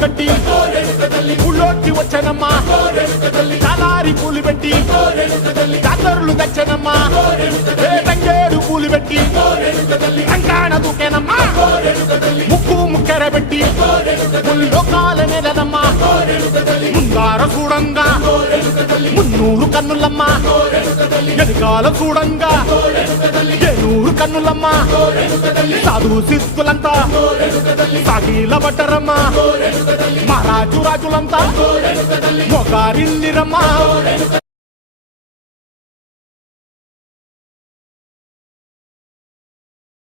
కట్టి ఊళ్ళోకి వచ్చానమ్మా చాలారి పూలు పెట్టి జాతరులు తెచ్చానమ్మా తంగేడు పూలు పెట్టి రంగాణ దూకేనమ్మా ముక్కు ముక్కెర పెట్టి ముల్లోకాల నెలనమ్మా ముందార చూడంగా మున్నూరు కన్నులమ్మా ఎనకాల చూడంగా ఏనూరు కన్నులమ్మా సాధు సిద్ధులంతా సాగిల పట్టరమ్మా మహారాజు రాజులంతా మొగారిల్లిరమ్మా